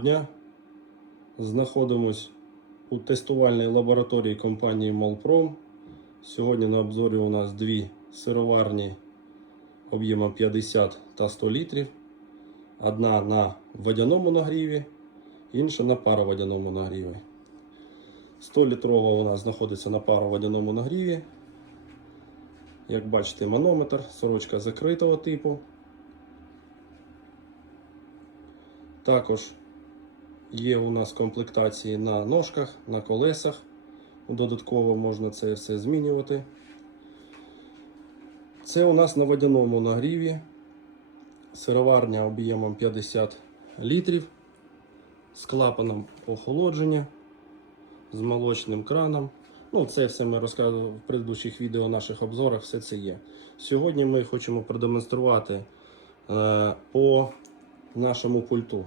дня. Знаходимось у тестувальній лабораторії компанії Молпром. Сьогодні на обзорі у нас дві сироварні об'ємом 50 та 100 літрів. Одна на водяному нагріві, інша на пароводяному нагріві. 100 літрова у нас знаходиться на пароводяному нагріві. Як бачите, манометр, сорочка закритого типу. Також є у нас комплектації на ножках, на колесах. Додатково можна це все змінювати. Це у нас на водяному нагріві. Сироварня об'ємом 50 літрів з клапаном охолодження, з молочним краном. Ну, це все ми розказували в предыдущих відео наших обзорах, все це є. Сьогодні ми хочемо продемонструвати е, по нашому пульту.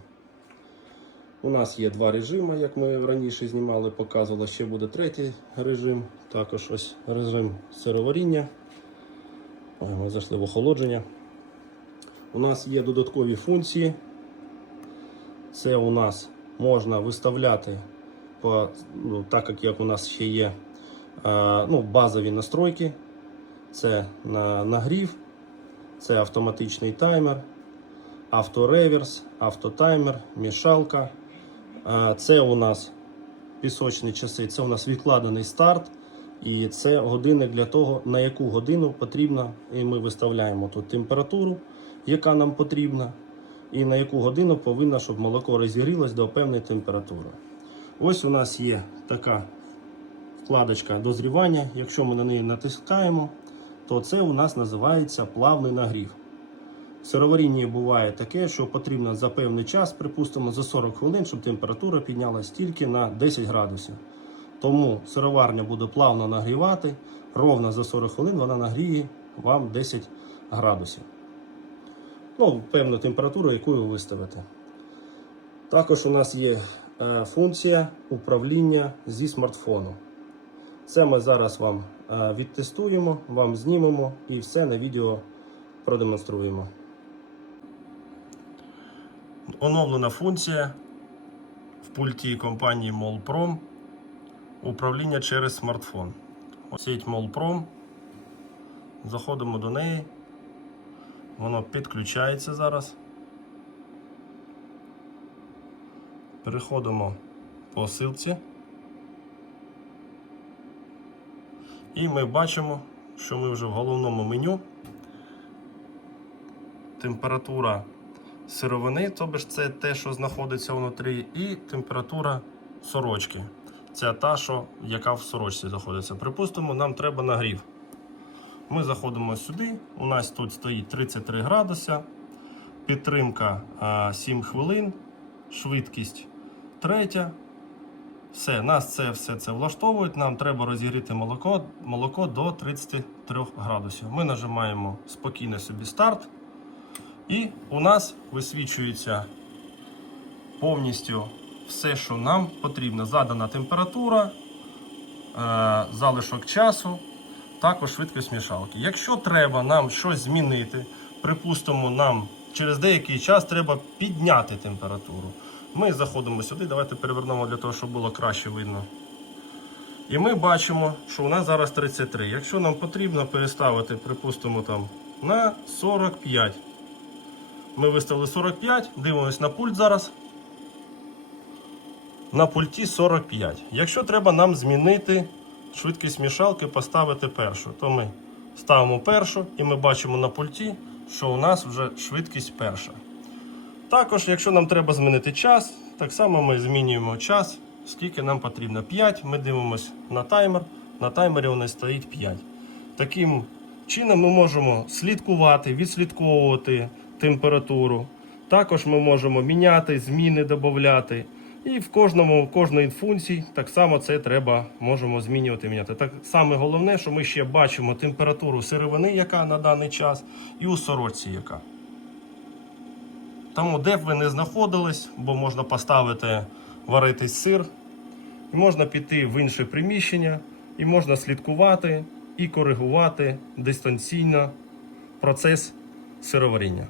У нас є два режими, як ми раніше знімали, показували, ще буде третій режим, також ось режим сироваріння. Ой, Ми зайшли в охолодження. У нас є додаткові функції. Це у нас можна виставляти, по, ну, так як, у нас ще є е, ну, базові настройки. Це на нагрів, це автоматичний таймер, автореверс, автотаймер, мішалка. Це у нас пісочні часи, це у нас відкладений старт. І це годинник для того, на яку годину потрібно. І ми виставляємо тут температуру, яка нам потрібна, і на яку годину повинно, щоб молоко розігрілось до певної температури. Ось у нас є така вкладочка дозрівання. Якщо ми на неї натискаємо, то це у нас називається плавний нагрів. В сироварінні буває таке, що потрібно за певний час, припустимо, за 40 хвилин, щоб температура піднялась тільки на 10 градусів. Тому сироварня буде плавно нагрівати, ровно за 40 хвилин вона нагріє вам 10 градусів. Ну, певну температуру, яку ви виставите. Також у нас є е, функція управління зі смартфону. Це ми зараз вам е, відтестуємо, вам знімемо і все на відео продемонструємо. Оновлена функція в пульті компанії Молпром управління через смартфон. Сеть Молпром. Заходимо до неї. Воно підключається зараз. Переходимо по ссылці. І ми бачимо, що ми вже в головному меню. Температура сировини, тобто це те, що знаходиться внутрі, і температура сорочки. Це та, що, яка в сорочці знаходиться. Припустимо, нам треба нагрів. Ми заходимо сюди. У нас тут стоїть 33 градуса, підтримка 7 хвилин, швидкість третя. Все, нас це все це влаштовує. Нам треба розігріти молоко молоко до 33 градусів. Ми нажимаємо спокійно собі старт. І у нас висвічується повністю все, що нам потрібно. Задана температура, е, залишок часу, також швидкість мішалки. Якщо треба нам щось змінити, припустимо, нам через деякий час треба підняти температуру. Ми заходимо сюди, давайте перевернемо для того, щоб було краще видно. І ми бачимо, що у нас зараз 33. Якщо нам потрібно переставити, припустимо, там на 45. Ми виставили 45, дивимось на пульт зараз. На пульті 45. Якщо треба нам змінити швидкість мішалки, поставити першу, то ми ставимо першу і ми бачимо на пульті, що у нас вже швидкість перша. Також, якщо нам треба змінити час, так само ми змінюємо час, скільки нам потрібно. 5. Ми дивимося на таймер. На таймері у нас стоїть 5. Таким чином ми можемо слідкувати, відслідковувати температуру. Також ми можемо міняти, зміни додати. І в кожному в кожної функції так само це треба можемо змінювати. міняти. Так саме головне, що ми ще бачимо температуру сировини, яка на даний час, і у сорочці яка. Тому де б ви не знаходились, бо можна поставити варитись сир, і можна піти в інше приміщення, і можна слідкувати і коригувати дистанційно процес сироваріння.